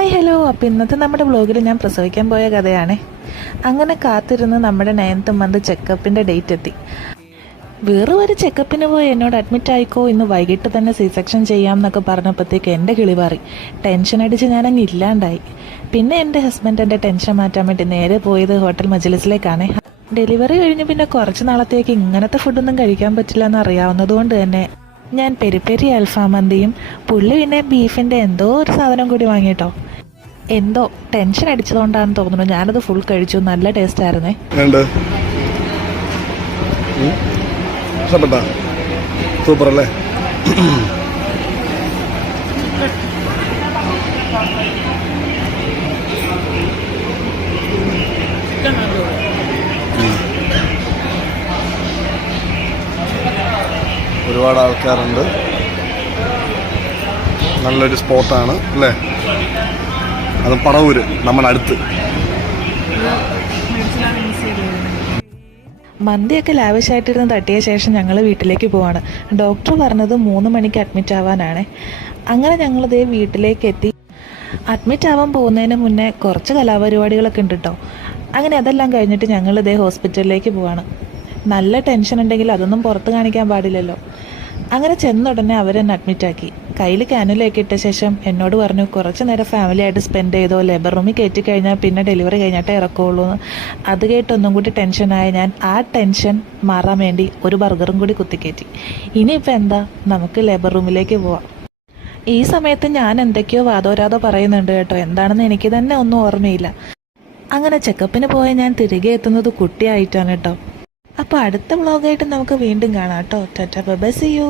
Hi hello. അപ്പോൾ ഇന്നത്തെ നമ്മുടെ വ്ളോഗിൽ ഞാൻ പ്രസവിക്കാൻ പോയ കഥയാണ്. അങ്ങനെ കാത്തിരുന്ന് നമ്മുടെ 9th മന്ത് ചെക്കപ്പിൻ്റെ ഡേറ്റ് എത്തി. വേറെ ഒരു ചെക്കപ്പിന് പോയി എന്നോട് അഡ്മിറ്റ് ആയിക്കോ ഇന്ന് വൈകിട്ട് തന്നെ സി സെക്ഷൻ ചെയ്യാം എന്നൊക്കെ പറഞ്ഞപ്പോഴത്തേക്ക് എൻ്റെ കിളിവാറി ടെൻഷൻ അടിച്ച് ഞാനങ്ങ് ഇല്ലാണ്ടായി. പിന്നെ എൻ്റെ ഹസ്ബൻഡ് എൻ്റെ ടെൻഷൻ മാറ്റാൻ വേണ്ടി നേരെ പോയത് ഹോട്ടൽ മജ്ലിസിലേക്കാണ്. ഡെലിവറി കഴിഞ്ഞ് പിന്നെ കുറച്ച് നാളത്തേക്ക് ഇങ്ങനത്തെ ഫുഡൊന്നും കഴിക്കാൻ പറ്റില്ല എന്ന് അറിയാവുന്നതുകൊണ്ട് തന്നെ ഞാൻ പെരി അൽഫാം മന്തിയും പുള്ളി പിന്നെ ബീഫിൻ്റെ എന്തോ ഒരു സാധനം കൂടി വാങ്ങിയിട്ടോ. എന്തോ ടെൻഷൻ അടിച്ചതുകൊണ്ടാണെന്ന് തോന്നുന്നു ഞാനത് ഫുൾ കഴിച്ചു. നല്ല ടേസ്റ്റ് ആയിരുന്നേ. സൂപ്പർ അല്ലേ? ഒരുപാട് ആൾക്കാരുണ്ട്. നല്ലൊരു സ്പോട്ടാണ് അല്ലേ? അത് പറവൂര് നമ്മുടെ അടുത്ത്. മന്തിയൊക്കെ ലാവിഷായിട്ടിരുന്ന് തട്ടിയ ശേഷം ഞങ്ങൾ വീട്ടിലേക്ക് പോവാണ്. ഡോക്ടർ പറഞ്ഞത് 3 മണിക്ക് അഡ്മിറ്റ് ആവാനാണ്. അങ്ങനെ ഞങ്ങളിതേ വീട്ടിലേക്ക് എത്തി. അഡ്മിറ്റ് ആവാൻ പോകുന്നതിന് മുന്നേ കുറച്ച് കലാപരിപാടികളൊക്കെ ഉണ്ട് കേട്ടോ. അങ്ങനെ അതെല്ലാം കഴിഞ്ഞിട്ട് ഞങ്ങളിതേ ഹോസ്പിറ്റലിലേക്ക് പോവാണ്. നല്ല ടെൻഷൻ ഉണ്ടെങ്കിൽ അതൊന്നും പുറത്ത് കാണിക്കാൻ പാടില്ലല്ലോ. അങ്ങനെ ചെന്നുടനെ അവരെന്നെ അഡ്മിറ്റാക്കി. കയ്യിൽ കാനുലയൊക്കെ ഇട്ട ശേഷം എന്നോട് പറഞ്ഞു കുറച്ച് നേരം ഫാമിലി ആയിട്ട് സ്പെൻഡ് ചെയ്തോ, ലേബർ റൂമിൽ കയറ്റി കഴിഞ്ഞാൽ പിന്നെ ഡെലിവറി കഴിഞ്ഞിട്ടേ ഇറക്കുള്ളൂ എന്ന്. അത് കേട്ടൊന്നും കൂടി ടെൻഷനായ ഞാൻ ആ ടെൻഷൻ മാറാൻ വേണ്ടി ഒരു ബർഗറും കൂടി കുത്തിക്കയറ്റി. ഇനിയിപ്പോൾ എന്താ, നമുക്ക് ലേബർ റൂമിലേക്ക് പോവാം. ഈ സമയത്ത് ഞാൻ എന്തൊക്കെയോ വാദോരാതോ പറയുന്നുണ്ട് കേട്ടോ. എന്താണെന്ന് എനിക്ക് തന്നെ ഒന്നും ഓർമ്മയില്ല. അങ്ങനെ ചെക്കപ്പിന് പോയ ഞാൻ തിരികെ എത്തുന്നത് കുട്ടിയായിട്ടാണ് കേട്ടോ. അപ്പോൾ അടുത്ത വ്ളോഗായിട്ട് നമുക്ക് വീണ്ടും കാണാം കേട്ടോ. Tata bye bye, see U.